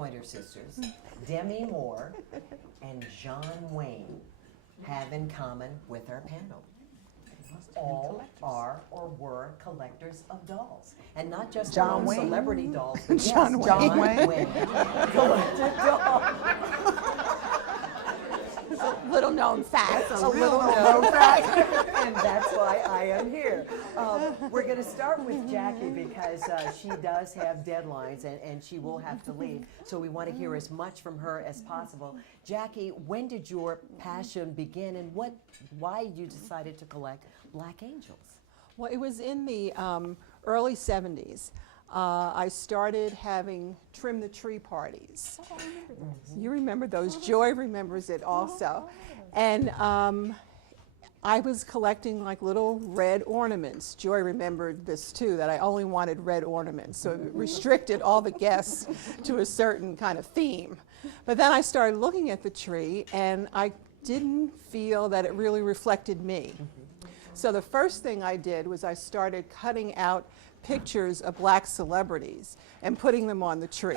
Pointer Sisters, Demi Moore, and John Wayne have in common with our panel? All are or were collectors of dolls. And not just their own celebrity dolls, but John yes, Wayne. John Wayne collected dolls. Little known fact. A little known fact, and that's why I am here. We're going to start with Jackie because she does have deadlines and she will have to leave. So we want to hear as much from her as possible. Jackie, when did your passion begin and why you decided to collect Black Angels? Well, it was in the early 70s. I started having trim the tree parties. Oh, I remember those. You remember those? Joy remembers it also. And I was collecting like little red ornaments. Joy remembered this too, that I only wanted red ornaments. So it restricted all the guests to a certain kind of theme. But then I started looking at the tree and I didn't feel that it really reflected me. So the first thing I did was I started cutting out pictures of Black celebrities and putting them on the tree.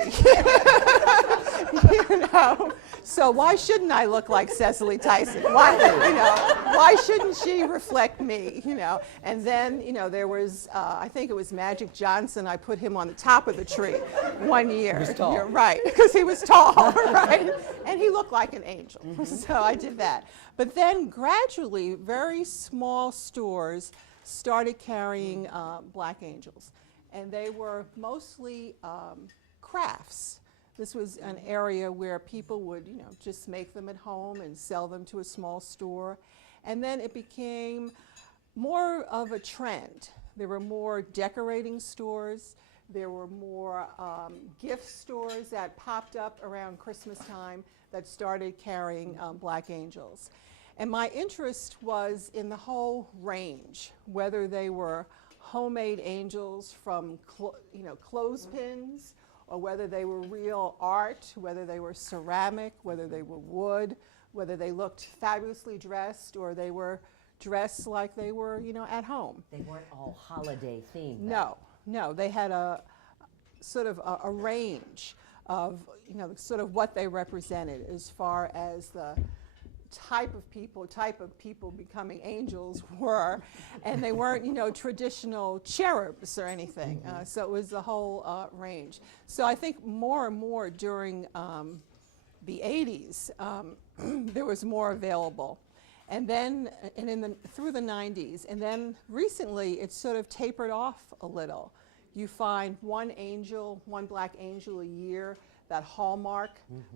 You know, so why shouldn't I look like Cecily Tyson? Why shouldn't she reflect me? You know, and then there was I think it was Magic Johnson. I put him on the top of the tree one year. He was tall. Right, because he was tall, right, and he looked like an angel. So I did that. But then gradually, very small stores started carrying Black Angels, and they were mostly crafts. This was an area where people would, just make them at home and sell them to a small store. And then it became more of a trend. There were more decorating stores. There were more gift stores that popped up around Christmas time that started carrying Black Angels. And my interest was in the whole range, whether they were homemade angels from clothespins, or whether they were real art, whether they were ceramic, whether they were wood, whether they looked fabulously dressed, or they were dressed like they were, at home. They weren't all holiday themed. No, they had a sort of a range of, sort of what they represented as far as the type of people becoming angels were, and they weren't traditional cherubs or anything. So it was the whole range. So I think more and more during the 80s there was more available, and then through the 90s, and then recently it's sort of tapered off a little. You find one Black angel a year that Hallmark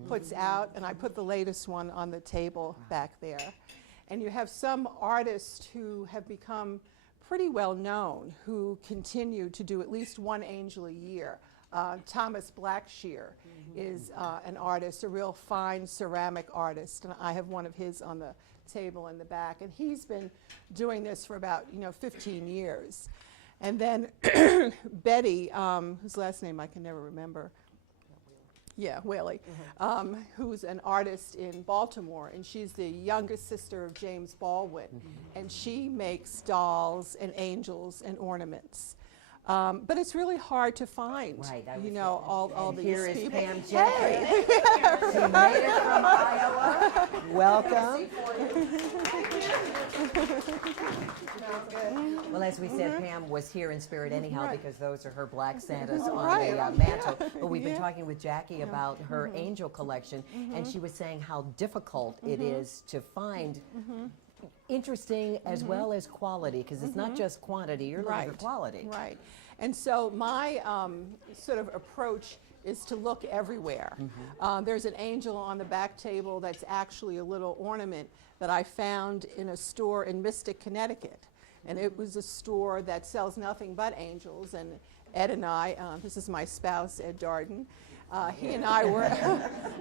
puts out, and I put the latest one on the table back there. And you have some artists who have become pretty well known who continue to do at least one angel a year. Thomas Blackshear is an artist, a real fine ceramic artist, and I have one of his on the table in the back, and he's been doing this for about 15 years. And then Betty, whose last name I can never remember, Whaley, who's an artist in Baltimore, and she's the youngest sister of James Baldwin, and she makes dolls and angels and ornaments. But it's really hard to find, all these here people. Here is Pam Gentry. She made it from Iowa. Welcome. Well, as we said, Pam was here in spirit anyhow because those are her Black Santas on the mantle. But we've been talking with Jackie about her angel collection, and she was saying how difficult it is to find interesting as well as quality, because it's not just quantity, you're looking for quality. Right. And so my sort of approach is to look everywhere. There's an angel on the back table that's actually a little ornament that I found in a store in Mystic, Connecticut. And it was a store that sells nothing but angels. And Ed and I, this is my spouse, Ed Darden, he and I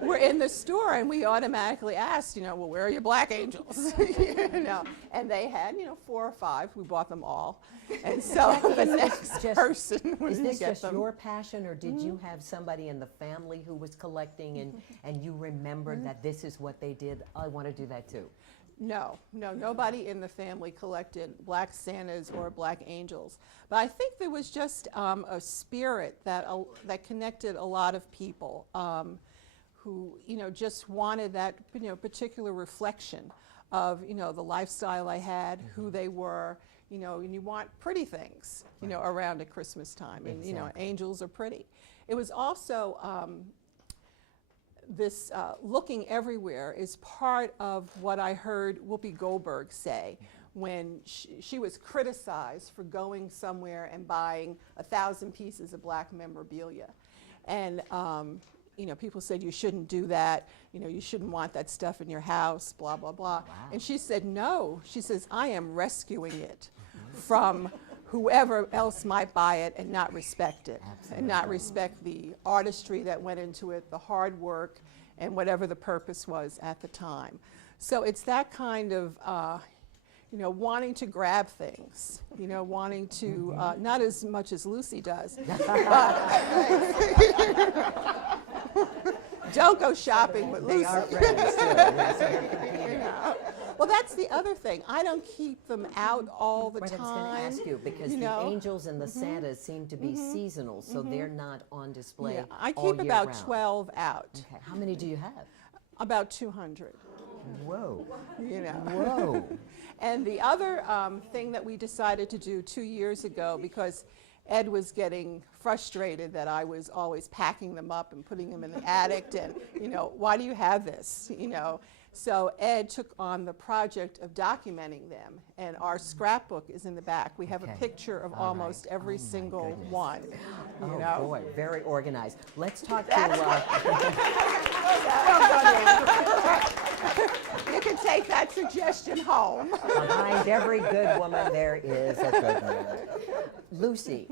were in the store, and we automatically asked, well, where are your Black angels? And they had, 4 or 5. We bought them all. And so the next person was Is to this get just them. your passion, or did you have somebody in the family who was collecting and you remembered that this is what they did? I want to do that too. No, nobody in the family collected black Santas or black angels. But I think there was just a spirit that connected a lot of people who, just wanted that, particular reflection of, the lifestyle I had, who they were, and you want pretty things, around at Christmas time. And, angels are pretty. It was also this looking everywhere is part of what I heard Whoopi Goldberg say when she was criticized for going somewhere and buying 1,000 pieces of black memorabilia. And people said you shouldn't do that, you shouldn't want that stuff in your house, blah, blah, blah. Wow. And she said, no, she says, I am rescuing it from whoever else might buy it and not respect it. Absolutely. And not respect the artistry that went into it, the hard work, and whatever the purpose was at the time. So it's that kind of, wanting to grab things, wanting to, not as much as Lucy does. Don't go shopping with Lucy. They aren't friends, too. Yes, well, that's the other thing. I don't keep them out all the time. I was going to ask you, because the angels and the Santas seem to be seasonal, so they're not on display Yeah, I all keep year about round. 12 out. Okay. How many do you have? About 200. Whoa. Whoa. And the other thing that we decided to do 2 years ago, because Ed was getting frustrated that I was always packing them up and putting them in the attic, and, why do you have this, So Ed took on the project of documenting them, and our scrapbook is in the back. We have a picture of almost every single one. Boy, very organized. Let's talk to... You can take that suggestion home. Behind every good woman, there is a good man. Lucy,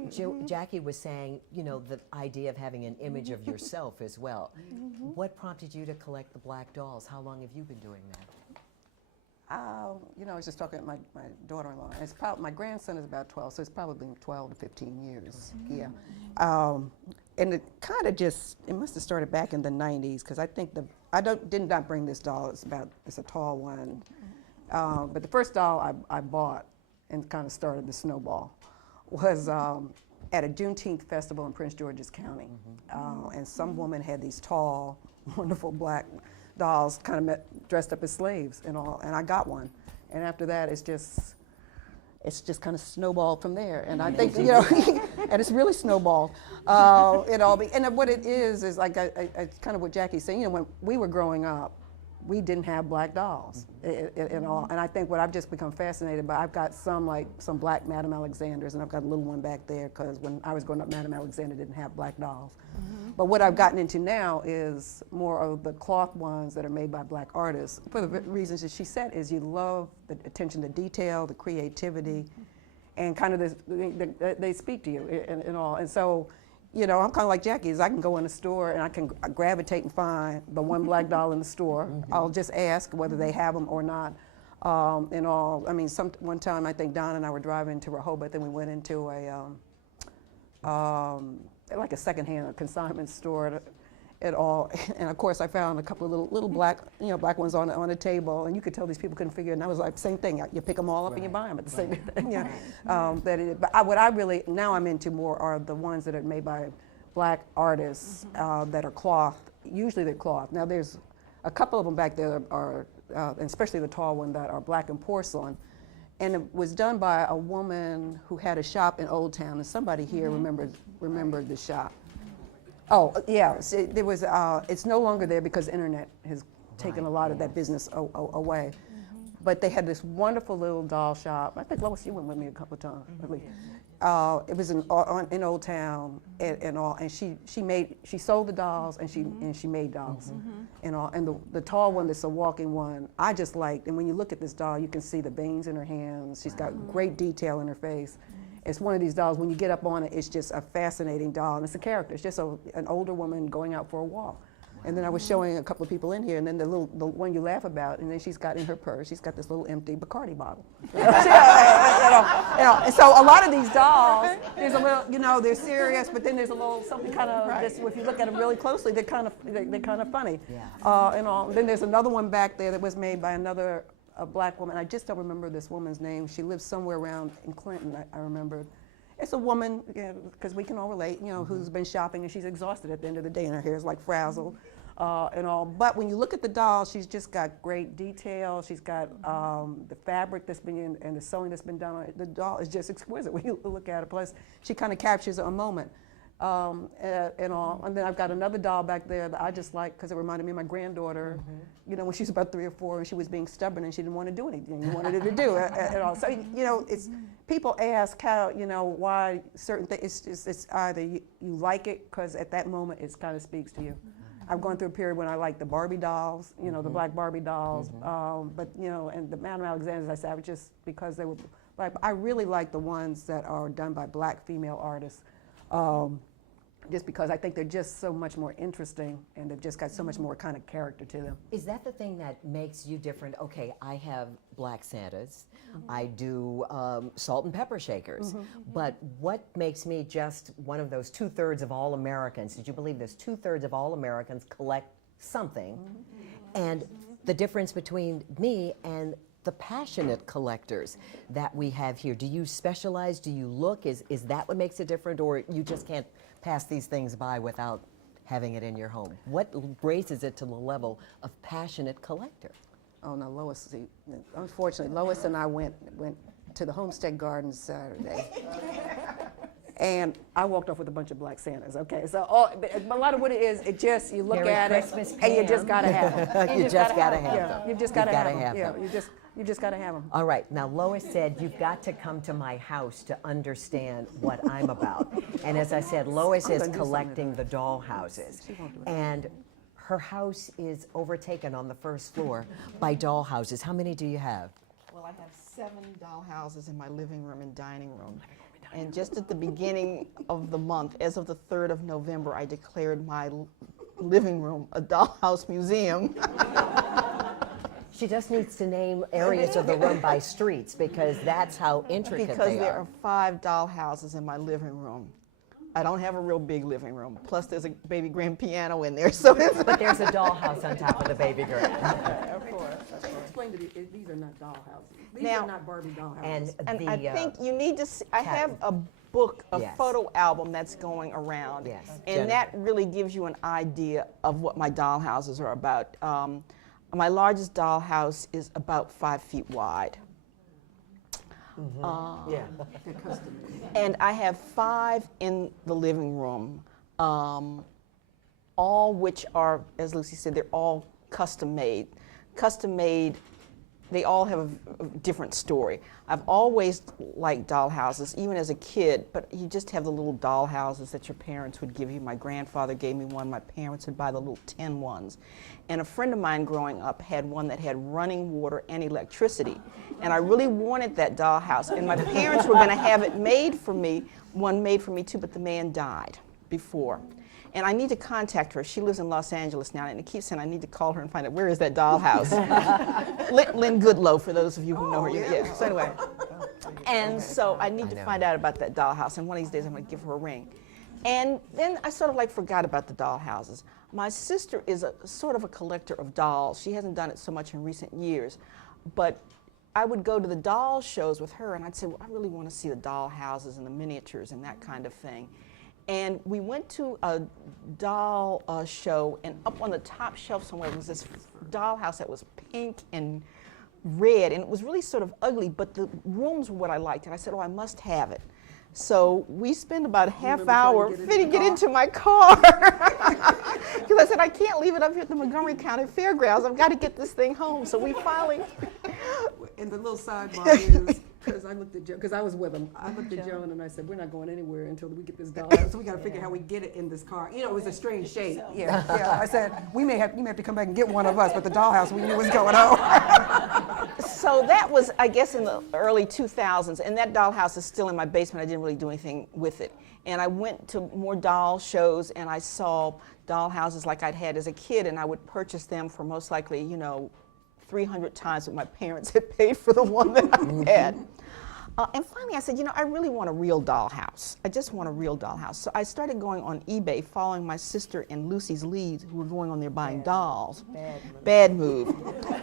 Jackie was saying, the idea of having an image of yourself as well. What prompted you to collect the black dolls? How long have you been doing that? I was just talking to my daughter-in-law. It's probably, my grandson is about 12, so it's probably been 12 to 15 years. Yeah. And it kind of it must have started back in the 90s, because I think did not bring this doll. It's a tall one. But the first doll I bought and kind of started the snowball was at a Juneteenth festival in Prince George's County. And some woman had these tall, wonderful black dolls kind of dressed up as slaves and all, and I got one. And after that, it's just kind of snowballed from there. And I think, and it's really snowballed. And what it is like, it's kind of what Jackie's saying, when we were growing up, we didn't have black dolls and all. And I think what I've just become fascinated by, I've got some black Madame Alexanders, and I've got a little one back there, because when I was growing up, Madame Alexander didn't have black dolls. But what I've gotten into now is more of the cloth ones that are made by black artists, for the reasons that she said, is you love the attention to detail, the creativity, and kind of they speak to you and all. And so, I'm kind of like Jackie, is I can go in a store and I can gravitate and find the one black doll in the store. I'll just ask whether they have them or not, and all. I mean, one time I think Don and I were driving to Rehoboth, and we went into like a secondhand consignment store at all, and of course I found a couple of little black ones on a table, and you could tell these people couldn't figure it. And I was like, same thing. You pick them all up and you buy them at the same thing. But what I really now I'm into more are the ones that are made by black artists that are cloth. Usually they're cloth. Now there's a couple of them back there that are, and especially the tall one, that are black and porcelain. And it was done by a woman who had a shop in Old Town, and somebody here remembered the shop. Oh, yeah, there was, it's no longer there because the internet has taken a lot of that business away. But they had this wonderful little doll shop. I think, Lois, you went with me a couple of times, at least. It was in Old Town and all, and she sold the dolls, and she made dolls and all. And the tall one, that's a walking one, I just liked. And when you look at this doll, you can see the veins in her hands. She's got great detail in her face. It's one of these dolls, when you get up on it, it's just a fascinating doll, and it's a character. It's just an older woman going out for a walk. And then I was showing a couple of people in here, and then the one you laugh about, and then she's got in her purse, she's got this little empty Bacardi bottle. And so a lot of these dolls, there's a little, they're serious, but then there's a little something kind of, if you look at them really closely, they're kind of funny. Yeah. And all. Then there's another one back there that was made by another a black woman. I just don't remember this woman's name. She lives somewhere around in Clinton, I remember. It's a woman, because we can all relate, who's been shopping and she's exhausted at the end of the day and her hair is like frazzled and all. But when you look at the doll, she's just got great detail. She's got the fabric that's been in and the sewing that's been done on it. The doll is just exquisite when you look at it. Plus, she kind of captures a moment. And all. And then I've got another doll back there that I just like because it reminded me of my granddaughter, when she was about 3 or 4 and she was being stubborn and she didn't want to do anything you wanted her to do and all. So, it's, people ask how, why certain things, it's either you like it because at that moment it kind of speaks to you. I've gone through a period when I liked the Barbie dolls, the black Barbie dolls, but, and the Madame Alexanders, I said, I was just because they were black. I really like the ones that are done by black female artists. Just because I think they're just so much more interesting and they've just got so much more kind of character to them. Is that the thing that makes you different? Okay, I have black Santas, I do salt and pepper shakers, but what makes me just one of those 2/3 of all Americans? Did you believe this? 2/3 of all Americans collect something, and the difference between me and the passionate collectors that we have here. Do you specialize? Do you look? Is that what makes it different, or you just can't pass these things by without having it in your home? What raises it to the level of passionate collector? Oh no, Lois, see, unfortunately, Lois and I went to the Homestead Gardens Saturday. And I walked off with a bunch of black Santas, okay? So a lot of what it is, it just, you look Merry at Christmas, it, and you just Pam. gotta have them. You just gotta have them. You just You've gotta gotta have have them. them. Yeah, you just gotta have them. All right, now Lois said, you've got to come to my house to understand what I'm about. And as I said, Lois is collecting the dollhouses. And her house is overtaken on the first floor by dollhouses. How many do you have? Well, I have 7 dollhouses in my living room and dining room. And just at the beginning of the month, as of the 3rd of November, I declared my living room a dollhouse museum. She just needs to name areas of the room by streets because that's how intricate Because they there are. are 5 dollhouses in my living room. I don't have a real big living room. Plus, there's a baby grand piano in there, so it's But there's a dollhouse on top of the baby girl. Of course. Explain to these are not dollhouses. These Now- are not Barbie dollhouses. And And the, I think you need to see, I have a book, a Yes. photo album that's going around. Yes. And that really gives you an idea of what my dollhouses are about. My largest dollhouse is about 5 feet wide. yeah. They're custom. And I have 5 in the living room, all which are, as Lucy said, they're all custom made. Custom made, they all have a different story. I've always liked dollhouses, even as a kid, but you just have the little dollhouses that your parents would give you. My grandfather gave me one, my parents would buy the little tin ones. And a friend of mine growing up had one that had running water and electricity. And I really wanted that dollhouse. And my parents were going to have it made for me, one made for me too, but the man died before. And I need to contact her. She lives in Los Angeles now, and it keeps saying I need to call her and find out where is that dollhouse. Lynn Goodlow, for those of you who know her. Yeah. So anyway, and so I need to find out about that dollhouse. And one of these days I'm going to give her a ring. And then I sort of like forgot about the dollhouses. My sister is a sort of a collector of dolls. She hasn't done it so much in recent years, but I would go to the doll shows with her, and I'd say, well, I really want to see the dollhouses and the miniatures and that kind of thing. And we went to a doll show, and up on the top shelf somewhere was this dollhouse that was pink and red, and it was really sort of ugly, but the rooms were what I liked, and I said, oh, I must have it. So we spent about a half hour fitting it into my car. Because I said, I can't leave it up here at the Montgomery County Fairgrounds. I've got to get this thing home. So we finally... And the little sidebar is, because I looked at Joe, because I was with him, I looked at Joan and I said, we're not going anywhere until we get this dollhouse, so we got to figure how we get it in this car. You know, it was a strange shape. Yeah. I said, you may have to come back and get one of us, but the dollhouse, we knew was going on. So that was, I guess, in the early 2000s, and that dollhouse is still in my basement. I didn't really do anything with it. And I went to more doll shows, and I saw dollhouses like I'd had as a kid, and I would purchase them for most likely, 300 times what my parents had paid for the one that I had. And finally I said, you know, I really want a real dollhouse. I just want a real dollhouse. So I started going on eBay, following my sister and Lucy's leads, who were going on there buying dolls. Bad move.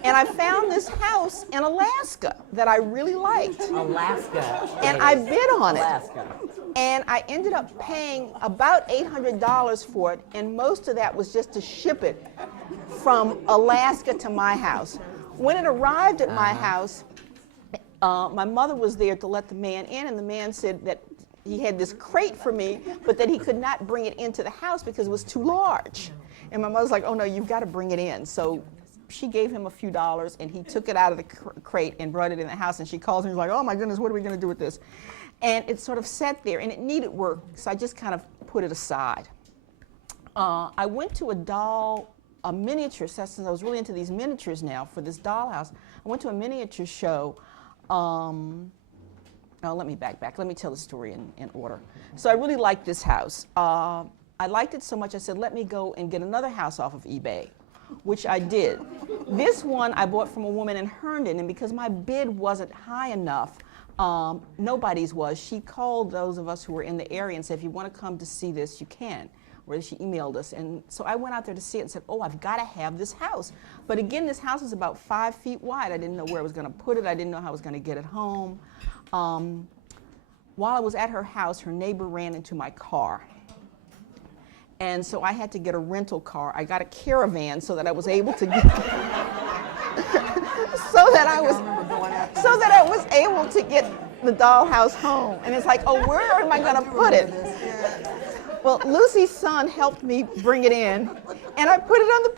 And I found this house in Alaska that I really liked. Alaska. And I bid on it. Alaska. And I ended up paying about $800 for it, and most of that was just to ship it from Alaska to my house. When it arrived at my house, my mother was there to let the man in, and the man said that he had this crate for me, but that he could not bring it into the house because it was too large. And my mother's like, oh no, you've got to bring it in. So she gave him a few dollars, and he took it out of the crate and brought it in the house, and she calls me and was like, oh my goodness, what are we going to do with this? And it sort of sat there, and it needed work, so I just kind of put it aside. I went to a miniature, since I was really into these miniatures now for this dollhouse. I went to a miniature show. Let me back. Let me tell the story in order. So I really liked this house. I liked it so much, I said, let me go and get another house off of eBay, which I did. This one I bought from a woman in Herndon, and because my bid wasn't high enough, nobody's was, she called those of us who were in the area and said, if you want to come to see this, you can. Or she emailed us. And so I went out there to see it and said, oh, I've got to have this house. But again, this house is about 5 feet wide. I didn't know where I was going to put it. I didn't know how I was going to get it home. While I was at her house, her neighbor ran into my car. And so I had to get a rental car. I got a caravan so that I was able to get so that I was able to get the dollhouse home. And it's like, oh, where am I going to put it? Well, Lucy's son helped me bring it in, and I put it on the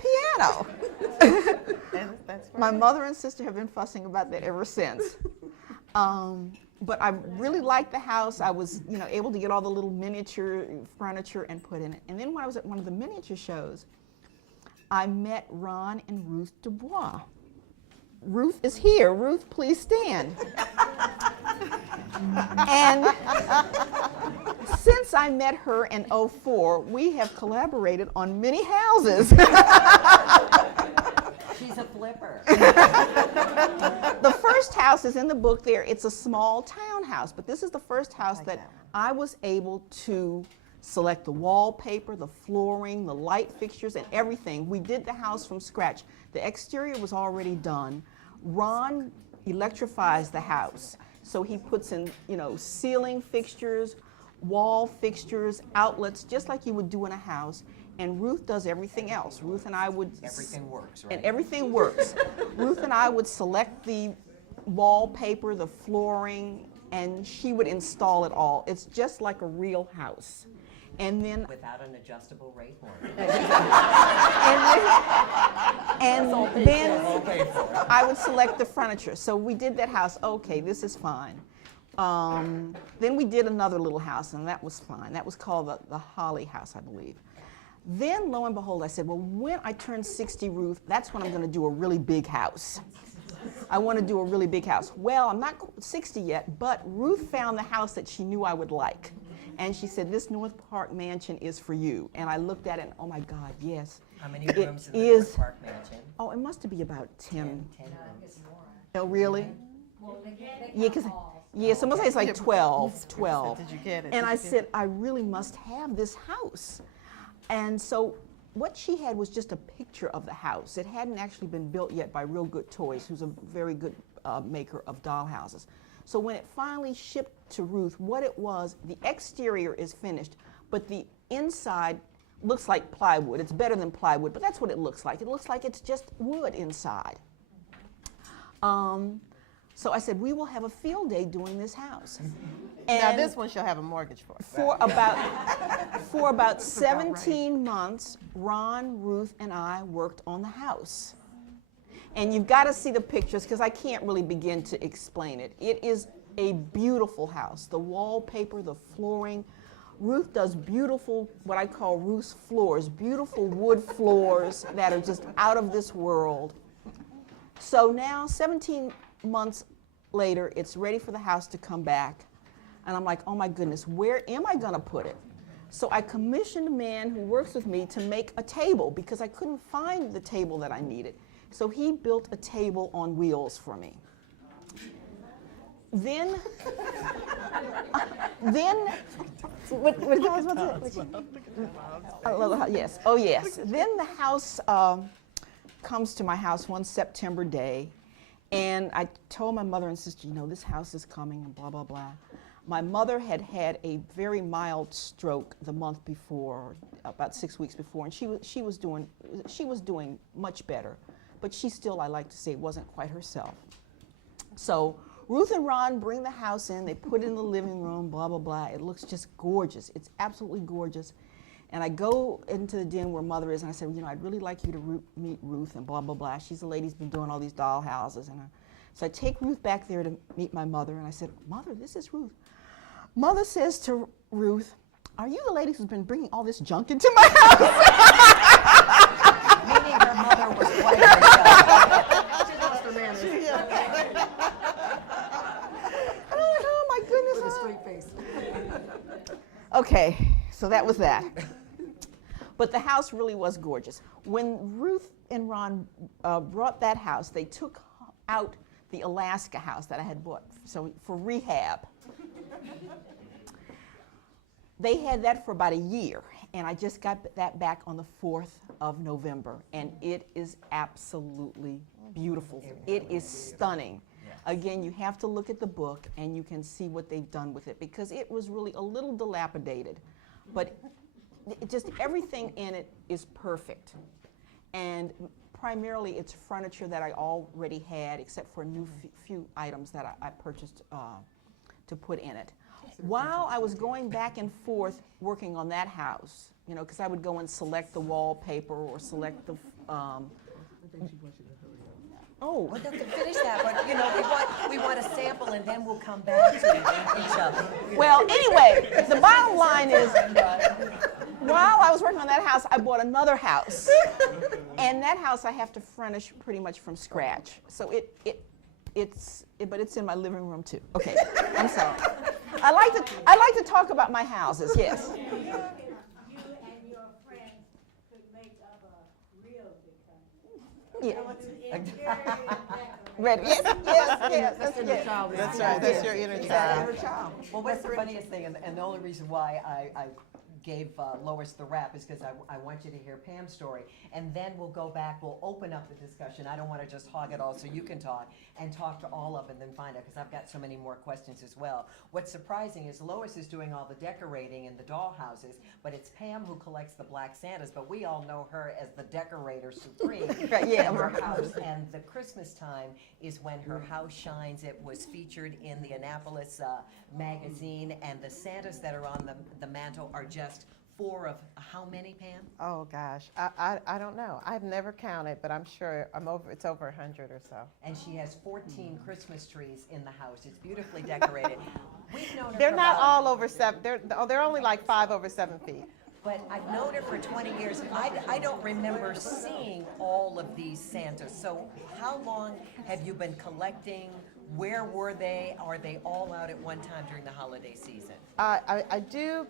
piano. My mother and sister have been fussing about that ever since. But I really liked the house. I was, able to get all the little miniature furniture and put in it. And then when I was at one of the miniature shows, I met Ron and Ruth Dubois. Ruth is here. Ruth, please stand. And since I met her in '04, we have collaborated on many houses. She's a flipper. The first house is in the book there. It's a small townhouse, but this is the first house that I was able to select the wallpaper, the flooring, the light fixtures, and everything. We did the house from scratch. The exterior was already done. Ron electrifies the house. So he puts in, ceiling fixtures, wall fixtures, outlets, just like you would do in a house. And Ruth does everything else. Ruth and I would... Everything works, right? And everything works. Ruth and I would select the wallpaper, the flooring, and she would install it all. It's just like a real house. And then... Without an adjustable rate horn. and then I would select the furniture. So we did that house. Okay, this is fine. Then we did another little house, and that was fine. That was called the Holly House, I believe. Then, lo and behold, I said, well, when I turn 60, Ruth, that's when I'm going to do a really big house. I want to do a really big house. Well, I'm not 60 yet, but Ruth found the house that she knew I would like. And she said, this North Park mansion is for you. And I looked at it, and oh my God, yes. How many rooms in the North Park mansion? Oh, it must be about 10. 10 rooms. Oh, really? Yeah, because... Yeah, someone says it's like 12. Did you get it? And I said, I really must have this house. And so what she had was just a picture of the house. It hadn't actually been built yet by Real Good Toys, who's a very good maker of dollhouses. So when it finally shipped to Ruth, what it was, the exterior is finished, but the inside looks like plywood. It's better than plywood, but that's what it looks like. It looks like it's just wood inside. So I said, we will have a field day doing this house. And now this one she'll have a mortgage for. For about 17 months, Ron, Ruth, and I worked on the house. And you've got to see the pictures because I can't really begin to explain it. It is a beautiful house. The wallpaper, the flooring. Ruth does beautiful, what I call Ruth's floors, beautiful wood floors that are just out of this world. So now, 17 months later, it's ready for the house to come back. And I'm like, oh my goodness, where am I going to put it? So I commissioned a man who works with me to make a table because I couldn't find the table that I needed. So he built a table on wheels for me. then, what was it? Yes. Oh, yes. Then the house comes to my house one September day, and I told my mother and sister, you know, this house is coming, and blah blah blah. My mother had had a very mild stroke the month before, about 6 weeks before, and she was doing much better, but she still, I like to say, wasn't quite herself. So Ruth and Ron bring the house in, they put it in the living room, blah, blah, blah. It looks just gorgeous. It's absolutely gorgeous. And I go into the den where Mother is, and I said, you know, I'd really like you to meet Ruth, and blah, blah, blah. She's the lady who's been doing all these dollhouses. So I take Ruth back there to meet my mother, and I said, Mother, this is Ruth. Mother says to Ruth, are you the lady who's been bringing all this junk into my house? Meaning her mother was quite herself. She lost her manners. Oh my goodness. With a straight face. Okay, so that was that. But the house really was gorgeous. When Ruth and Ron brought that house, they took out the Alaska house that I had bought for rehab. They had that for about a year, and I just got that back on the 4th of November, and it is absolutely beautiful. It is stunning. Again, you have to look at the book, and you can see what they've done with it, because it was really a little dilapidated, but just everything in it is perfect. And primarily, it's furniture that I already had, except for a few items that I purchased to put in it. While I was going back and forth working on that house, you know, because I would go and select the wallpaper or select the. Well, no, to finish that, but you know, we want a sample, and then we'll come back to each other. Well, anyway, the bottom line is, while I was working on that house, I bought another house, and that house I have to furnish pretty much from scratch. So but it's in my living room too. Okay, I'm sorry. I like to talk about my houses. Yes. You and your friends could make up a real big country. Yeah. Ready? Yes. That's your inner child. That's right. That's your inner child. Well, what's the funniest thing, and the only reason why I gave Lois the rap is because I want you to hear Pam's story, and then we'll go back, we'll open up the discussion. I don't want to just hog it all, so you can talk, and talk to all of them, and then find out, because I've got so many more questions as well. What's surprising is Lois is doing all the decorating and the dollhouses, but it's Pam who collects the Black Santas, but we all know her as the decorator supreme in her house. And the Christmas time is when her house shines. It was featured in the Annapolis magazine, and the Santas that are on the mantle are just 4 of how many, Pam? Oh gosh, I don't know. I've never counted, but I'm sure it's over 100 or so. And she has 14 Christmas trees in the house. It's beautifully decorated. We've known her They're for not about- all over 7. They're only like 5 over 7 feet. But I've known her for 20 years. I don't remember seeing all of these Santas. So how long have you been collecting? Where were they? Are they all out at one time during the holiday season? I do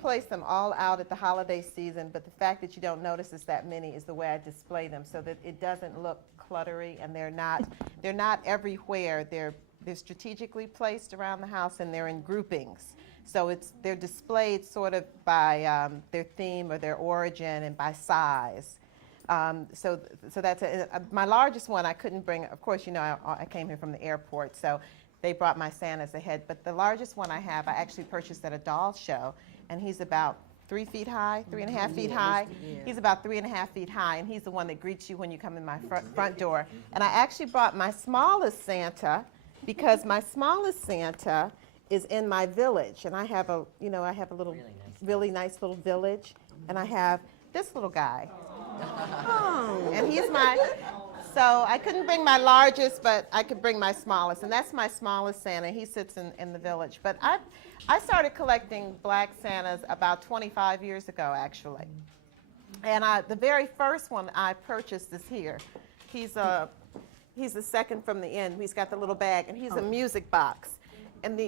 place them all out at the holiday season, but the fact that you don't notice it's that many is the way I display them, so that it doesn't look cluttery, and they're not everywhere. They're strategically placed around the house, and they're in groupings. So they're displayed sort of by their theme or their origin and by size. So that's my largest one. I couldn't bring. Of course, you know, I came here from the airport, so they brought my Santas ahead. But the largest one I have, I actually purchased at a doll show, and he's about 3 feet high, 3.5 feet high. He's about 3.5 feet high, and he's the one that greets you when you come in my front door. And I actually brought my smallest Santa because my smallest Santa is in my village, and I have a little really nice little village, and I have this little guy. And he's so I couldn't bring my largest, but I could bring my smallest, and that's my smallest Santa. He sits in the village. But I started collecting Black Santas about 25 years ago, actually. And the very first one I purchased is here. He's the second from the end. He's got the little bag, and he's a music box. And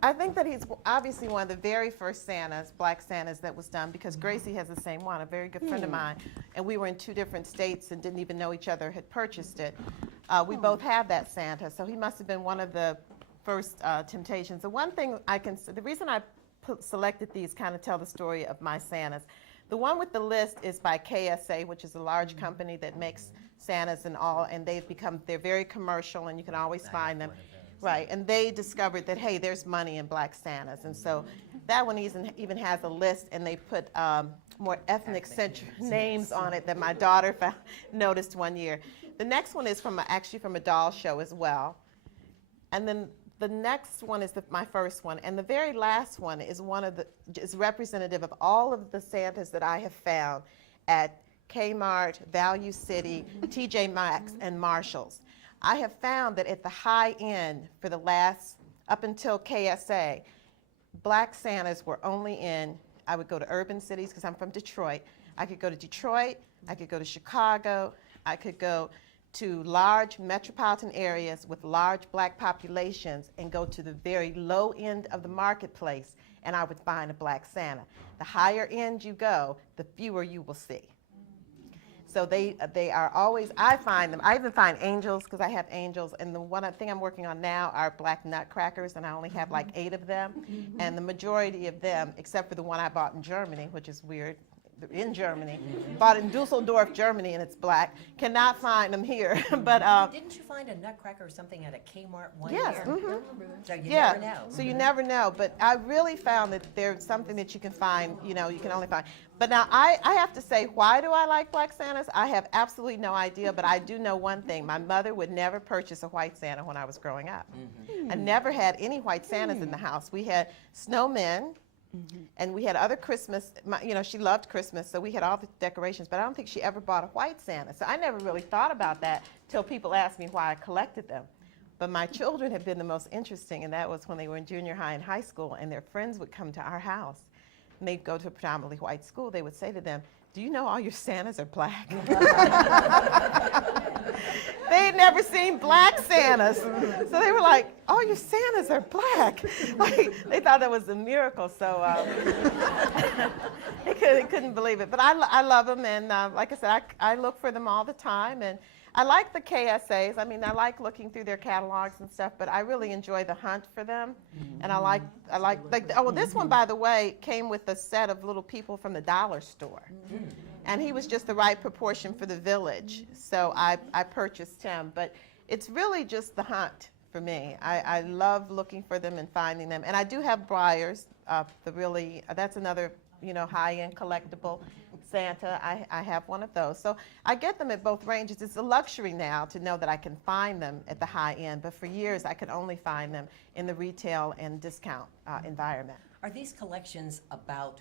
I think that he's obviously one of the very first Santas, Black Santas, that was done, because Gracie has the same one, a very good friend of mine, and we were in 2 different states and didn't even know each other had purchased it. We both have that Santa, so he must have been one of the first temptations. The one thing the reason I selected these kind of tell the story of my Santas. The one with the list is by KSA, which is a large company that makes Santas and all, and they're very commercial, and you can always find them. Right, and they discovered that, hey, there's money in black Santas, and so that one even has a list, and they put more ethnic-centric names on it that my daughter noticed one year. The next one is actually from a doll show as well, and then the next one is my first one, and the very last one is is representative of all of the Santas that I have found at Kmart, Value City, TJ Maxx, and Marshalls. I have found that at the high end for up until KSA, black Santas were only I would go to urban cities because I'm from Detroit. I could go to Detroit, I could go to Chicago, I could go to large metropolitan areas with large black populations and go to the very low end of the marketplace, and I would find a black Santa. The higher end you go, the fewer you will see. So they are always, I find them, I even find angels because I have angels, and the one thing I'm working on now are black nutcrackers, and I only have like 8 of them, and the majority of them, except for the one I bought in Germany, which is weird, in Germany, bought it in Dusseldorf, Germany, and it's black, cannot find them here, but. Didn't you find a nutcracker or something at a Kmart one Yes, year? So you yeah, never know. so you never know, but I really found that there's something that you can find, you can only find. But now I have to say, why do I like black Santas? I have absolutely no idea, but I do know one thing. My mother would never purchase a white Santa when I was growing up. I never had any white Santas in the house. We had snowmen, and we had other Christmas, she loved Christmas, so we had all the decorations, but I don't think she ever bought a white Santa. So I never really thought about that till people asked me why I collected them. But my children have been the most interesting, and that was when they were in junior high and high school, and their friends would come to our house. And they'd go to a predominantly white school. They would say to them, "Do you know all your Santas are black?" They'd never seen black Santas. So they were like, "Oh, your Santas are black." Like, they thought that was a miracle. So they couldn't believe it. But I love them. And like I said, I look for them all the time. And I like the KSAs. I mean, I like looking through their catalogs and stuff, but I really enjoy the hunt for them. And I like this one, by the way, came with a set of little people from the dollar store. And he was just the right proportion for the village. So I purchased him. But it's really just the hunt for me. I love looking for them and finding them. And I do have briars, that's another, high-end collectible Santa. I have one of those. So I get them at both ranges. It's a luxury now to know that I can find them at the high end, but for years I could only find them in the retail and discount environment. Are these collections about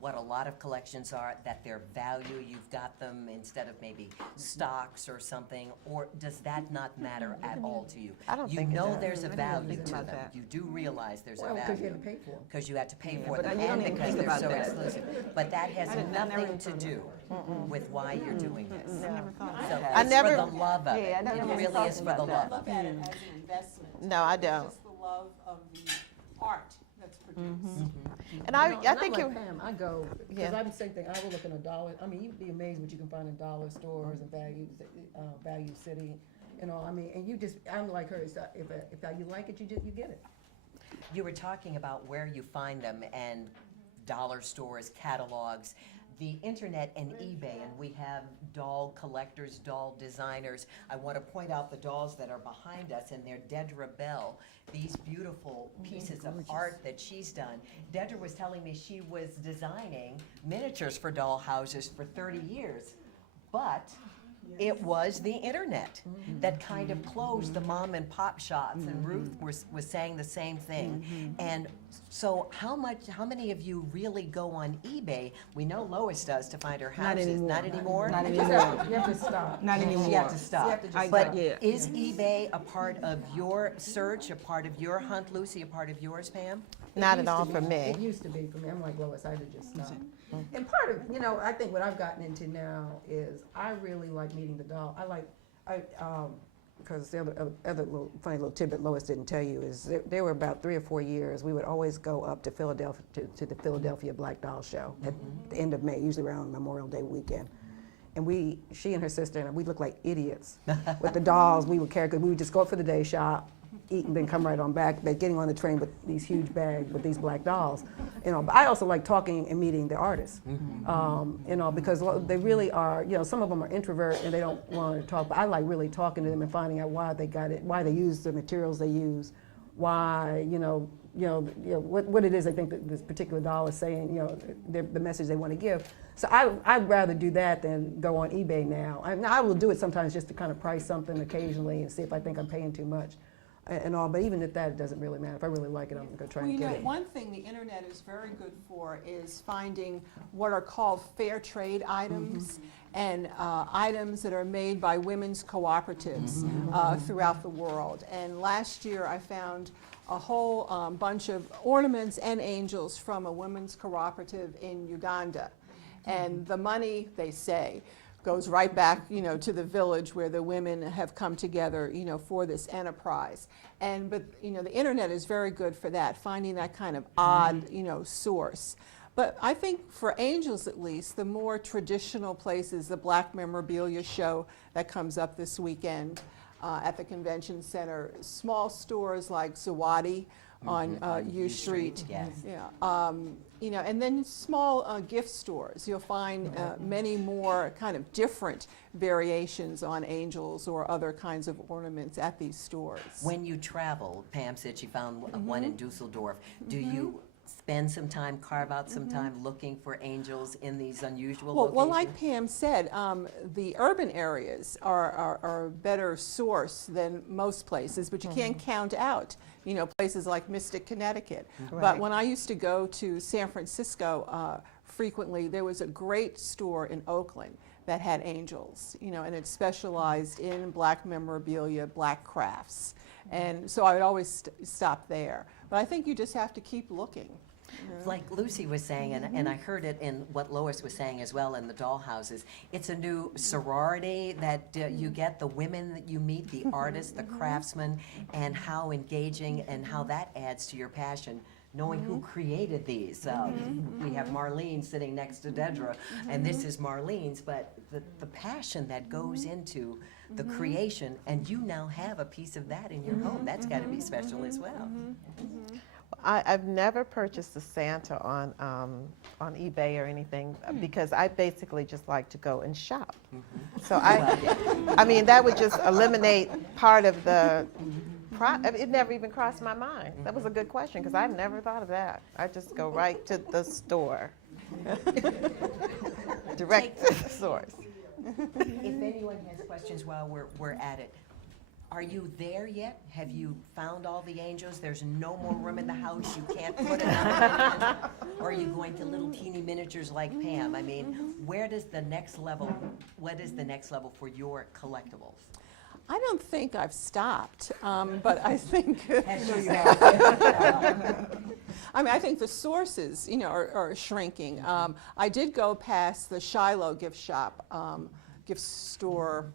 what a lot of collections are, that their value, you've got them instead of maybe stocks or something, or does that not matter at all to you? I don't think it does. There's a value to them. that. You do realize there's a Because value. you had to pay for them. Because you had to pay for but them, you don't and even because think they're about so that. exclusive. But that has I never nothing even to thought do with why you're doing this. I never thought So of that. I it's never- for the love of it. Yeah, I never It even really thought is for the about love that. of Look at it as an investment. No, I don't. Just the love of the art that's produced. And I And think I'm you. like Pam, I go, because Yeah. I'm the same thing, I will look in a dollar, I mean, you'd be amazed what you can find in dollar stores and Value City, I mean, and I'm like her, if you like it, you get it. You were talking about where you find them and dollar stores, catalogs, the internet and eBay, and we have doll collectors, doll designers. I want to point out the dolls that are behind us, and they're Dedra Bell, these beautiful pieces of art that she's done. Dedra was telling me she was designing miniatures for Dollhouses for 30 years, but it was the internet that kind of closed the mom and pop shops, and Ruth was saying the same thing. And so how many of you really go on eBay? We know Lois does to find her houses. Not anymore? Not You anymore. have to stop. Not anymore. She had to stop. You have to just But stop. Yeah. is eBay a part of your search, a part of your hunt, Lucy, a part of yours, Pam? Not It at all used to for be. me. It used to be for me. I'm like Lois, I had to just stop. And part of, I think what I've gotten into now is I really like meeting the doll. Because the other little, funny little tidbit Lois didn't tell you is there were about 3 or 4 years, we would always go up to Philadelphia, to the Philadelphia Black Doll Show at the end of May, usually around Memorial Day weekend. And she and her sister, and we looked like idiots with the dolls we would carry, because we would just go up for the day shop, eat and then come right on back. They're getting on the train with these huge bags with these black dolls. You know, but I also like talking and meeting the artists. You know, because they really are, you know, some of them are introvert and they don't want to talk, but I like really talking to them and finding out why they got it, why they use the materials they use, why, what it is they think that this particular doll is saying, you know, the message they want to give. So I'd rather do that than go on eBay now. I will do it sometimes just to kind of price something occasionally and see if I think I'm paying too much and all, but even at that, it doesn't really matter. If I really like it, I'm going to try and get it. One thing the internet is very good for is finding what are called fair trade items and items that are made by women's cooperatives throughout the world. And last year I found a whole bunch of ornaments and angels from a women's cooperative in Uganda. And the money, they say, goes right back, you know, to the village where the women have come together, you know, for this enterprise. But, you know, the internet is very good for that, finding that kind of odd, you know, source. But I think for angels, at least, the more traditional places, the Black Memorabilia Show that comes up this weekend at the Convention Center, small stores like Zawadi on U Street. Yes. Yeah. You know, and then small gift stores. You'll find many more kind of different variations on angels or other kinds of ornaments at these stores. When you travel, Pam said she found one in Dusseldorf. Do you spend some time, carve out some time looking for angels in these unusual locations? Well, like Pam said, the urban areas are a better source than most places, but you can't count out, you know, places like Mystic, Connecticut. But when I used to go to San Francisco frequently, there was a great store in Oakland that had angels, you know, and it specialized in Black memorabilia, Black crafts. And so I would always stop there. But I think you just have to keep looking. Like Lucy was saying, and I heard it in what Lois was saying as well in the Dollhouses, it's a new sorority that you get, the women that you meet, the artists, the craftsmen, and how engaging and how that adds to your passion, knowing who created these. We have Marlene sitting next to Dedra, and this is Marlene's, but the passion that goes into the creation, and you now have a piece of that in your home. That's got to be special as well. I've never purchased a Santa on eBay or anything because I basically just like to go and shop. So I mean, that would just eliminate part of the, it never even crossed my mind. That was a good question because I've never thought of that. I just go right to the store, direct to the source. If anyone has questions while we're at it, are you there yet? Have you found all the angels? There's no more room in the house. You can't put enough. Or are you going to little teeny miniatures like Pam? I mean, where does the next level, what is the next level for your collectibles? I don't think I've stopped, but I think I mean, I think the sources, you know, are shrinking. I did go past the Shiloh gift shop, gift store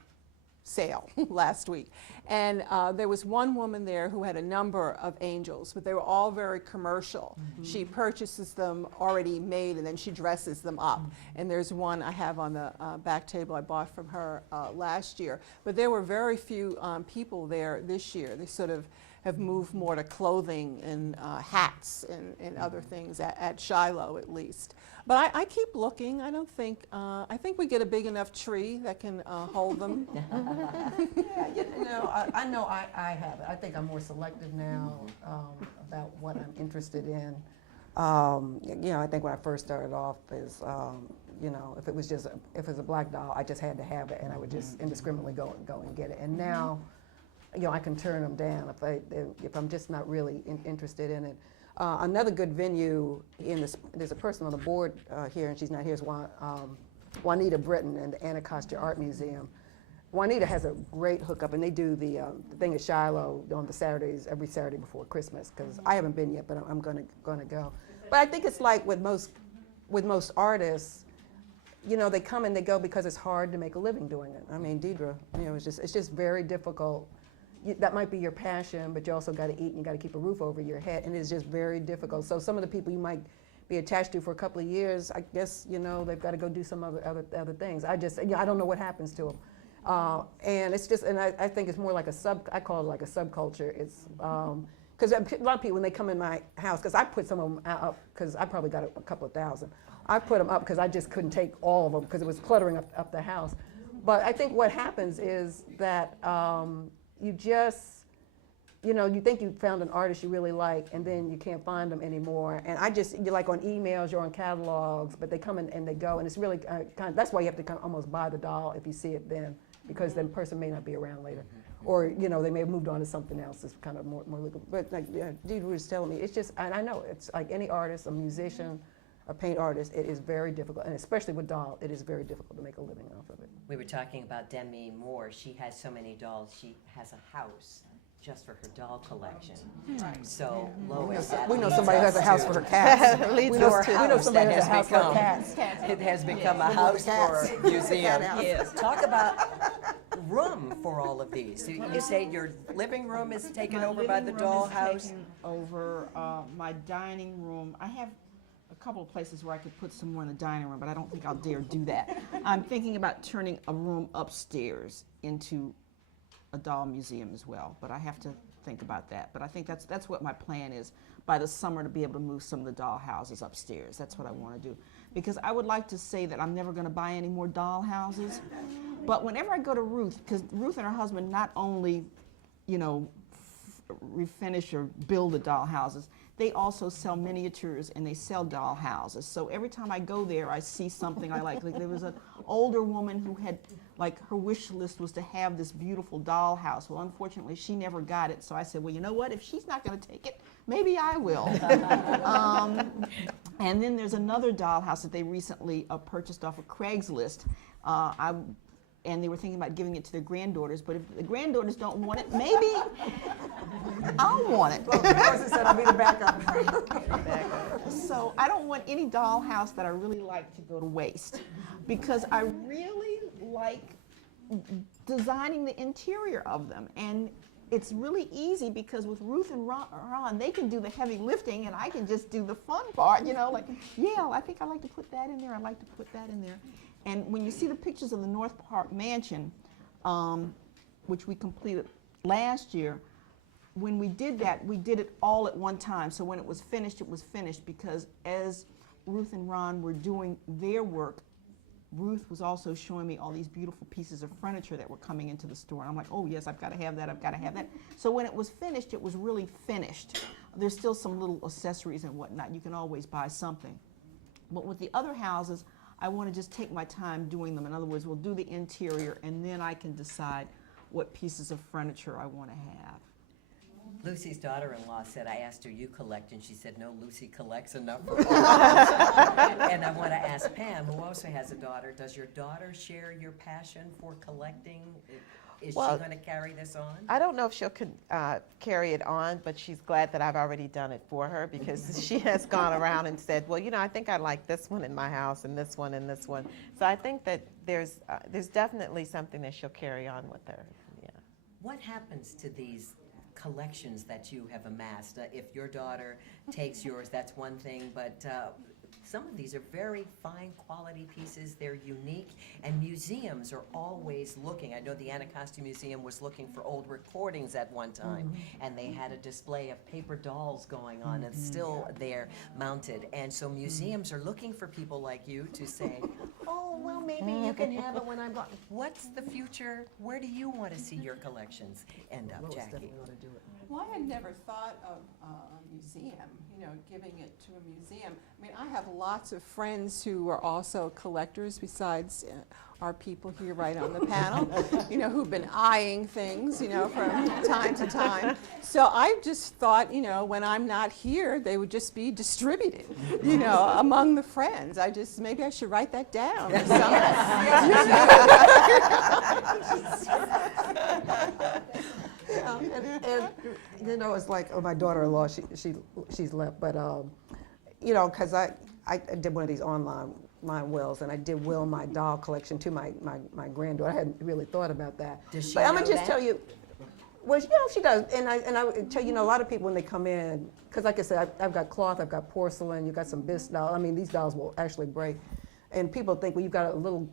sale last week, and there was one woman there who had a number of angels, but they were all very commercial. She purchases them already made and then she dresses them up. And there's one I have on the back table I bought from her last year. But there were very few people there this year. They sort of have moved more to clothing and hats and other things at Shiloh at least. But I keep looking. I don't think, I think we get a big enough tree that can hold them. I know I have it. I think I'm more selective now about what I'm interested in. I think when I first started off is, if it was a black doll, I just had to have it and I would just indiscriminately go and get it. And now, I can turn them down if I'm just not really interested in it. Another good venue there's a person on the board here, and she's not here, is Juanita Britton and the Anacostia Art Museum. Juanita has a great hookup, and they do the thing at Shiloh on the Saturdays, every Saturday before Christmas, because I haven't been yet, but I'm gonna go. But I think it's like with most artists, they come and they go because it's hard to make a living doing it. I mean, Deidre, it's just very difficult. That might be your passion, but you also got to eat and you got to keep a roof over your head, and it's just very difficult. So some of the people you might be attached to for a couple of years, I guess, they've got to go do some other things. I don't know what happens to them. And it's just, and I think it's more like I call it like a subculture. It's, because a lot of people, when they come in my house, because I put some of them up, because I probably got a couple of thousand. I put them up because I just couldn't take all of them because it was cluttering up the house. But I think what happens is that you just, you think you found an artist you really like, and then you can't find them anymore. And you're like on emails, you're on catalogs, but they come in and they go, and it's really that's why you have to almost buy the doll if you see it then, because the person may not be around later. Or, they may have moved on to something else that's kind of more legal. But like Dee was telling me, it's just, and I know, it's like any artist, a musician, a paint artist, it is very difficult, and especially with doll, it is very difficult to make a living off of it. We were talking about Demi Moore. She has so many dolls. She has a house just for her doll collection. So Lois, We know somebody who has a house for her cats. we know somebody has a house for her cats. It has become a house for a museum. Talk about room for all of these. So you say your living room is taken over by the dollhouse? Over my dining room. I have a couple of places where I could put some more in the dining room, but I don't think I'll dare do that. I'm thinking about turning a room upstairs into a doll museum as well, but I have to think about that. But I think that's what my plan is, by the summer, to be able to move some of the doll houses upstairs. That's what I want to do. Because I would like to say that I'm never going to buy any more doll houses, but whenever I go to Ruth, because Ruth and her husband not only, refinish or build the doll houses, they also sell miniatures and they sell doll houses. So every time I go there, I see something I like. Like there was an older woman who had, like, her wish list was to have this beautiful doll house. Well, unfortunately, she never got it. So I said, well, you know what? If she's not going to take it, maybe I will. And then there's another doll house that they recently purchased off of Craigslist. And they were thinking about giving it to their granddaughters, but if the granddaughters don't want it, maybe I'll want it. Well, Doris said I'll be the backup. So I don't want any dollhouse that I really like to go to waste, because I really like designing the interior of them. And it's really easy because with Ruth and Ron, they can do the heavy lifting and I can just do the fun part, like, yeah, I think I like to put that in there, I like to put that in there. And when you see the pictures of the North Park Mansion, which we completed last year, when we did that, we did it all at one time. So when it was finished, because as Ruth and Ron were doing their work, Ruth was also showing me all these beautiful pieces of furniture that were coming into the store. And I'm like, oh yes, I've got to have that, I've got to have that. So when it was finished, it was really finished. There's still some little accessories and whatnot. You can always buy something. But with the other houses, I want to just take my time doing them. In other words, we'll do the interior, and then I can decide what pieces of furniture I want to have. Lucy's daughter-in-law said, I asked her, you collect? And she said, no, Lucy collects enough for all of us. And I want to ask Pam, who also has a daughter, does your daughter share your passion for collecting? Is she going to carry this on? I don't know if she'll carry it on, but she's glad that I've already done it for her, because she has gone around and said, well, I think I like this one in my house and this one and this one. So I think that there's definitely something that she'll carry on with her. Yeah. What happens to these collections that you have amassed? If your daughter takes yours, that's one thing, but some of these are very fine quality pieces. They're unique, and museums are always looking. I know the Anacostia Museum was looking for old recordings at one time, and they had a display of paper dolls going on, and still there mounted. And so museums are looking for people like you to say, oh, well, maybe you can have it when I'm gone. What's the future? Where do you want to see your collections end up, Jackie? Well, I had never thought of a museum, giving it to a museum. I mean, I have lots of friends who are also collectors besides our people here right on the panel, who've been eyeing things, from time to time. So I just thought, when I'm not here, they would just be distributed, among the friends. Maybe I should write that down or and it's like, my daughter-in-law, she's left, but because I did one of these online wills, and I did will my doll collection to my granddaughter. I hadn't really thought about that. Does she but I'm know gonna just that? tell you, well, she does, and I tell you, a lot of people when they come in, because like I said, I've got cloth, I've got porcelain, you've got some bisque dolls. I mean, these dolls will actually break, and people think, well, you've got little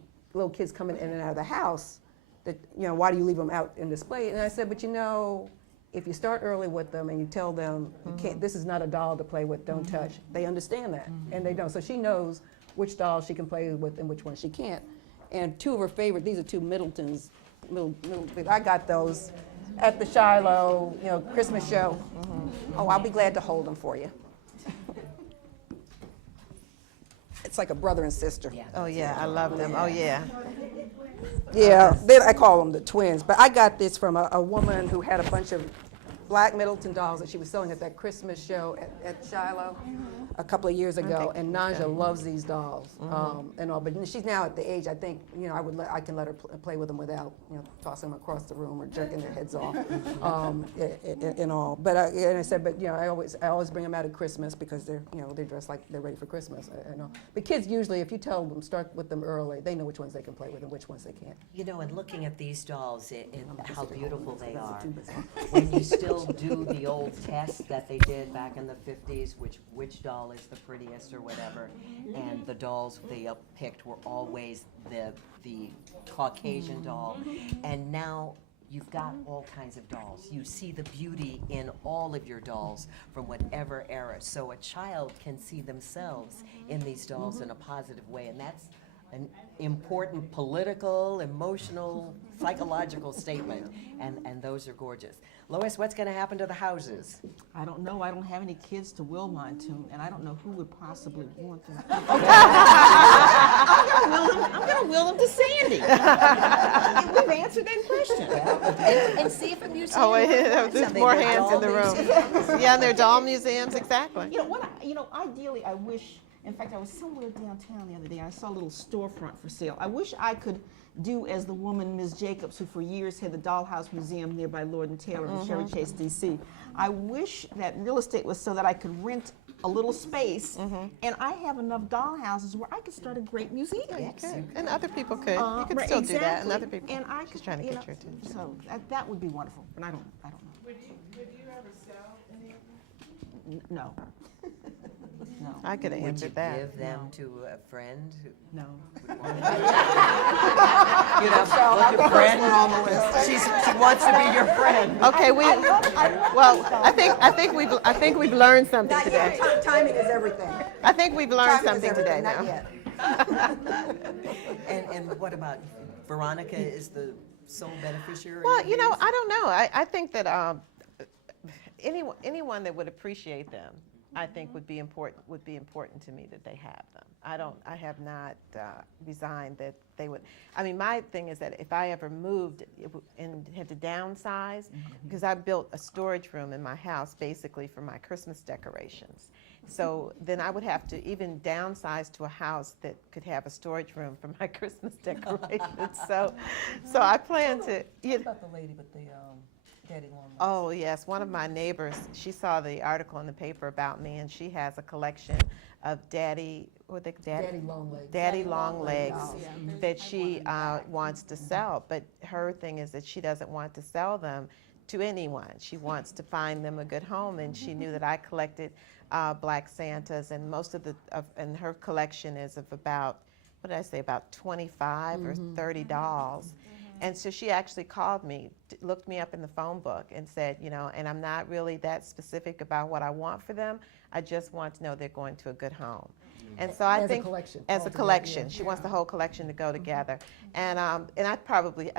kids coming in and out of the house, that, why do you leave them out in display? And I said, but if you start early with them and you tell them, you can't, this is not a doll to play with, don't touch, they understand that, and they don't. So she knows which dolls she can play with and which ones she can't. And two of her favorite, these are two Middletons, I got those at the Shiloh, Christmas show. Oh, I'll be glad to hold them for you. It's like a brother and sister. Yeah. Oh, yeah, I love them. Oh, yeah. Yeah, I call them the twins. But I got this from a woman who had a bunch of black Middleton dolls that she was selling at that Christmas show at Shiloh a couple of years ago. And Nanja loves these dolls and all. But she's now at the age, I think, I can let her play with them without, tossing them across the room or jerking their heads off and all. But I said, I always bring them out at Christmas because they're dressed like they're ready for Christmas. But kids usually, if you tell them, start with them early, they know which ones they can play with and which ones they can't. And looking at these dolls and how beautiful they are, when you still do the old test that they did back in the 50s, which doll is the prettiest or whatever, and the dolls they picked were always the Caucasian doll, and now you've got all kinds of dolls. You see the beauty in all of your dolls from whatever era, so a child can see themselves in these dolls in a positive way, and that's an important political, emotional, psychological statement, and those are gorgeous. Lois, what's going to happen to the houses? I don't know. I don't have any kids to will mine to, and I don't know who would possibly want them. I'm going to will them to Sandy. We've answered that question. And see if a museum. Oh, wait, will there's something. more They're hands in the doll room. museums. Yeah, and they're doll museums, exactly. Ideally, I wish, in fact, I was somewhere downtown the other day, and I saw a little storefront for sale. I wish I could do as the woman, Ms. Jacobs, who for years had the Dollhouse Museum nearby Lord and Taylor in Chevy Chase, D.C. I wish that real estate was so that I could rent a little space, and I have enough dollhouses where I could start a great museum. And other people could. You could still do that, and other people. And I could, Just trying to get your attention. So that would be wonderful, but I don't know. Would you ever sell any of them? No. No. I could have Would you answered that. give them to a friend who No. would want to? Look at friend. She wants to be your friend. Okay, I think we've learned something today. Timing is everything. I think we've learned Timing is something today everything, now. not yet. And what about Veronica is the sole beneficiary? Well, of these? I don't know. I think that anyone that would appreciate them, I think would be important to me that they have them. I have not resigned that they would. I mean, my thing is that if I ever moved and had to downsize, because I built a storage room in my house basically for my Christmas decorations. So then I would have to even downsize to a house that could have a storage room for my Christmas decorations. So I plan to. About the lady with the daddy long legs. Oh, yes. One of my neighbors, she saw the article in the paper about me, and she has a collection of daddy long legs that she wants to sell. But her thing is that she doesn't want to sell them to anyone. She wants to find them a good home, and she knew that I collected Black Santas, and most of and her collection is of about, what did I say, about 25 or 30 dolls. And so she actually called me, looked me up in the phone book and said, and I'm not really that specific about what I want for them. I just want to know they're going to a good home. And so I think as a collection, she wants the whole collection to go together. And I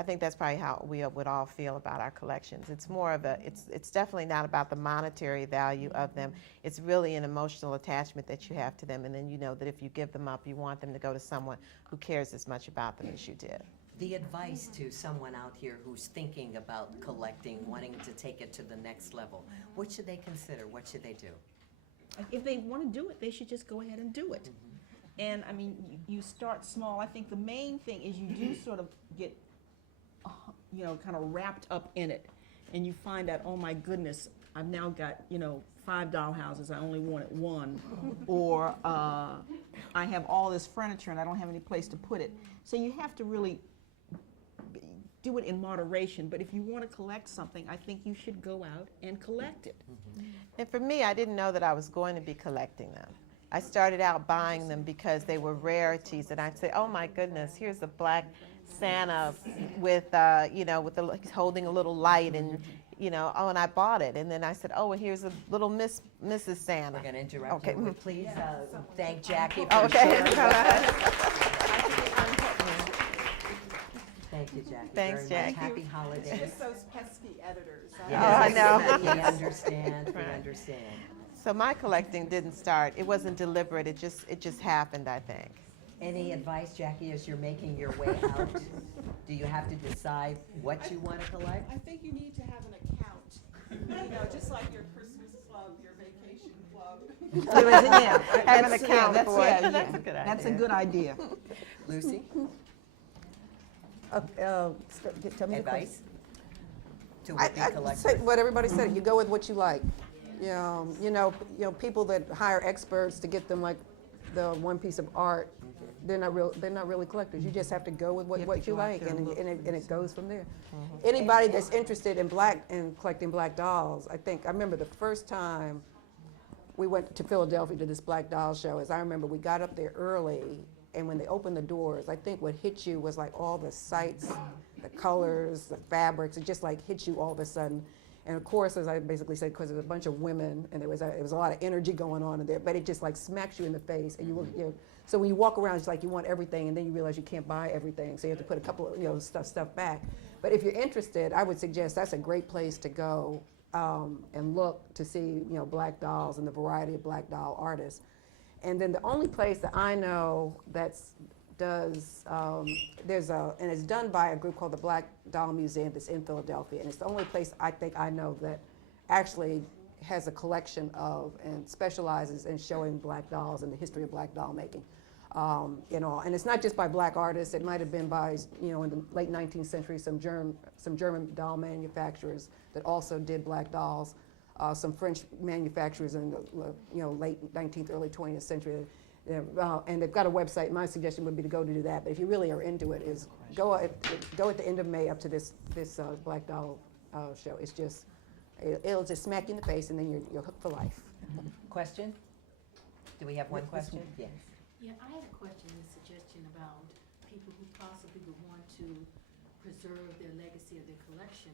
think that's probably how we would all feel about our collections. It's more of it's definitely not about the monetary value of them. It's really an emotional attachment that you have to them. And then you know that if you give them up, you want them to go to someone who cares as much about them as you did. The advice to someone out here who's thinking about collecting, wanting to take it to the next level, what should they consider? What should they do? If they want to do it, they should just go ahead and do it. And I mean, you start small. I think the main thing is you do sort of get, kind of wrapped up in it, and you find out, oh my goodness, I've now got 5 dollhouses. I only wanted 1, or I have all this furniture and I don't have any place to put it. So you have to really do it in moderation, but if you want to collect something, I think you should go out and collect it. And for me, I didn't know that I was going to be collecting them. I started out buying them because they were rarities, and I'd say, oh my goodness, here's a Black Santa with, you know, with the, he's holding a little light, and, you know, oh, and I bought it. And then I said, oh, well, here's a little Mrs. Santa. We're going to interrupt Okay. you, but please thank Jackie for Okay. sharing with us. Thank you, Jackie. Thanks, very much. Jackie. Happy It's holidays. just those pesky editors. Yes, Oh, I know. We understand. We Right. understand. So my collecting didn't start. It wasn't deliberate. It just happened, I think. Any advice, Jackie, as you're making your way out? Do you have to decide what you want to collect? I think you need to have an account, you know, just like your Christmas club, your vacation club. Yeah, Have an that's- account that's, for it. yeah, That's yeah. a good That's a idea. good idea. Lucy, Tell me the question. advice to would-be Say collectors? what everybody said. You go with what you like. You know, people that hire experts to get them like the one piece of art. They're not really collectors. You just have to go with what you like, and it goes from there. Anybody that's interested in collecting black dolls, I remember the first time we went to Philadelphia to this black doll show. As I remember, we got up there early, and when they opened the doors, I think what hit you was like all the sights, the colors, the fabrics. It just like hit you all of a sudden. And of course, as I basically said, because there's a bunch of women, and there was a lot of energy going on in there, but it just like smacks you in the face, and so when you walk around, it's like you want everything, and then you realize you can't buy everything, so you have to put a couple of stuff back. But if you're interested, I would suggest that's a great place to go and look to see black dolls and the variety of black doll artists. And then the only place that I know and it's done by a group called the Black Doll Museum that's in Philadelphia, and it's the only place I think I know that actually has a collection of and specializes in showing black dolls and the history of black doll making. And it's not just by black artists. It might have been by, in the late 19th century, some German doll manufacturers that also did black dolls. Some French manufacturers in the late 19th, early 20th century. And they've got a website. My suggestion would be to go to do that. But if you really are into it, is go at the end of May up to this black doll show. It's just, it'll just smack you in the face, and then you're hooked for life. Question? Do we have one question? Yes. Yeah, I had a question and suggestion about people who possibly would want to preserve their legacy of their collection.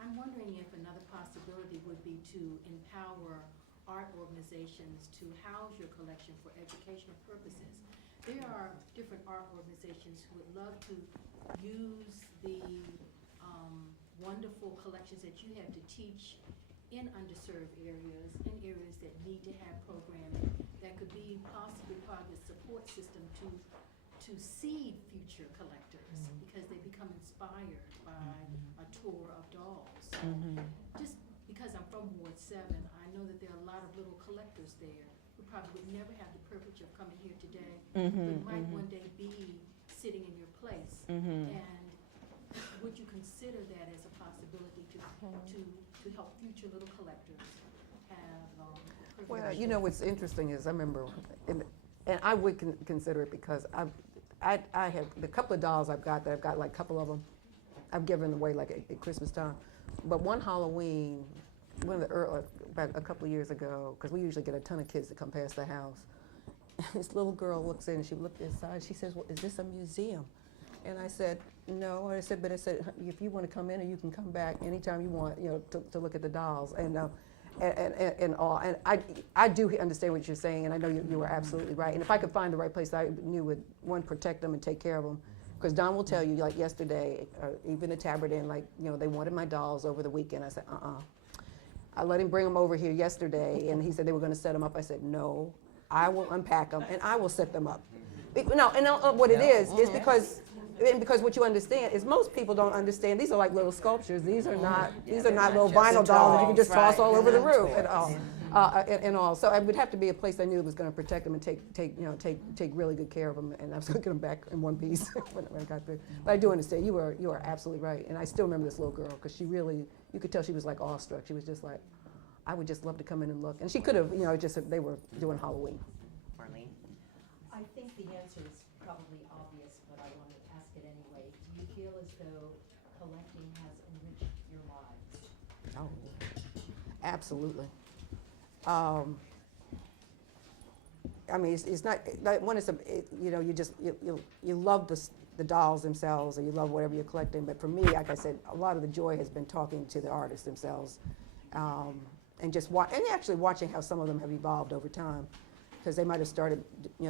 I'm wondering if another possibility would be to empower art organizations to house your collection for educational purposes. There are different art organizations who would love to use the wonderful collections that you have to teach in underserved areas, in areas that need to have programming that could be possibly part of the support system to seed future collectors, because they become inspired by a tour of dolls. Just because I'm from Ward 7, I know that there are a lot of little collectors there who probably would never have the privilege of coming here today, but might one day be sitting in your place. And would you consider that as a possibility to help future little collectors have privilege? Well, what's interesting is I remember, and I would consider it because I have the couple of dolls I've got like a couple of them I've given away like at Christmas time. But one Halloween, about a couple of years ago, because we usually get a ton of kids that come past the house, this little girl looks in and she looked inside. She says, "Well, is this a museum?" And I said, "No." I said, "If you want to come in, or you can come back anytime you want, to look at the dolls." And all. And I do understand what you're saying, and I know you were absolutely right. And if I could find the right place, I knew would, one, protect them and take care of them. Because Don will tell you, like yesterday, even at Tabard Inn, they wanted my dolls over the weekend. I said, I let him bring them over here yesterday, and he said they were going to set them up. I said, no, I will unpack them, and I will set them up. What it is because what you understand is most people don't understand. These are like little sculptures. These are not little vinyl dolls that you can just toss all over the roof and all. And all. So it would have to be a place I knew was going to protect them and take really good care of them. And I was going to get them back in one piece when I got there. But I do understand. You are absolutely right. And I still remember this little girl because she really, you could tell she was like awestruck. She was just like, I would just love to come in and look. And she could have, they were doing Halloween. Marlene? I think the answer is probably obvious, but I want to ask it anyway. Do you feel as though collecting has enriched your lives? Oh, absolutely. I mean, it's not one. You love the dolls themselves, or you love whatever you're collecting. But for me, like I said, a lot of the joy has been talking to the artists themselves, and just and actually watching how some of them have evolved over time, because they might have started,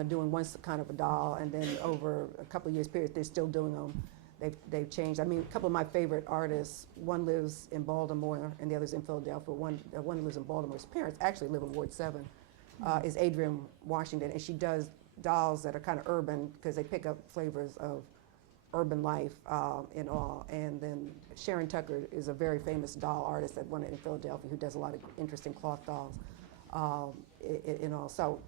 doing one kind of a doll, and then over a couple of years period, they're still doing them. They've changed. I mean, a couple of my favorite artists, one lives in Baltimore and the other's in Philadelphia. One lives in Baltimore's parents actually live in Ward 7, is Adrienne Washington, and she does dolls that are kind of urban, because they pick up flavors of urban life in all. And then Sharon Tucker is a very famous doll artist that one in Philadelphia who does a lot of interesting cloth dolls in all. So,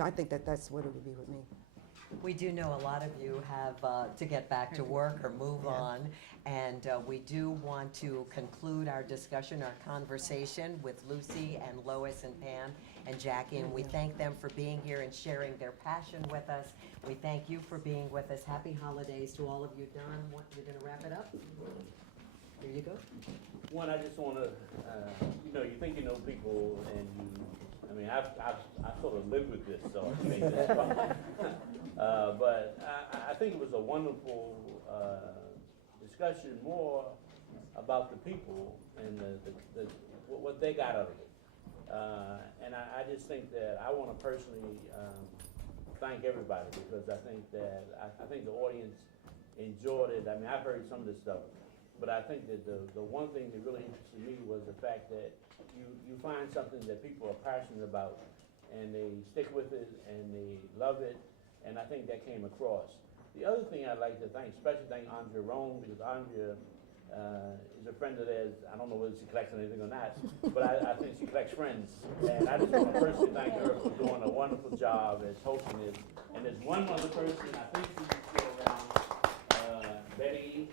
I think that's what it would be with me. We do know a lot of you have to get back to work or move on, and we do want to conclude our discussion, our conversation with Lucy and Lois and Pam and Jackie, and we thank them for being here and sharing their passion with us. We thank you for being with us. Happy holidays to all of you. Don, you're going to wrap it up? Here you go. One, I just want to, you think you know people, and I've sort of lived with this, so I think that's fine. But I think it was a wonderful discussion, more about the people and what they got out of it. And I just think that I want to personally thank everybody, because I think the audience enjoyed it. I mean, I've heard some of this stuff, but I think that the one thing that really interested me was the fact that you find something that people are passionate about, and they stick with it, and they love it, and I think that came across. The other thing I'd like to especially thank Andrea Roane, because Andrea is a friend of theirs. I don't know whether she collects anything or not, but I think she collects friends, and I just want to personally thank her for doing a wonderful job as hosting this. And there's one other person, I think she's still around, Betty.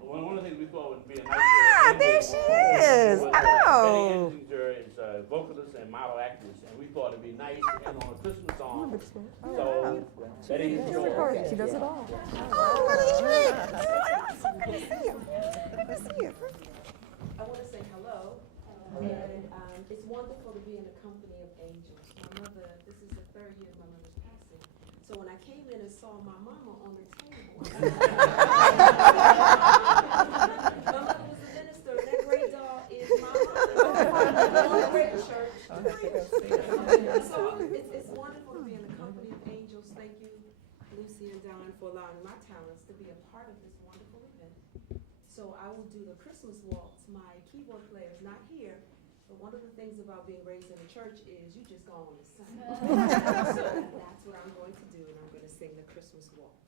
One of the things we thought would be a nice there she is. Betty Oh. Ensinger is a vocalist and model actress, and we thought it'd be nice to end on a Christmas song. So, Betty Ensinger. She does it all. Oh, Patrick! So good to see you. Good to see you. I want to say hello, and it's wonderful to be in the company of angels. My mother, this is the third year of my mother's passing, so when I came in and saw my mama on the table, my mother was a minister, and that great doll is my mother. On the great church. So it's wonderful to be in the company of angels. Thank you, Lucy and Don, for allowing my talents to be a part of this wonderful event. So I will do the Christmas waltz. My keyboard player is not here, but one of the things about being raised in the church is you just go on and sing. So that's what I'm going to do, and I'm going to sing the Christmas waltz.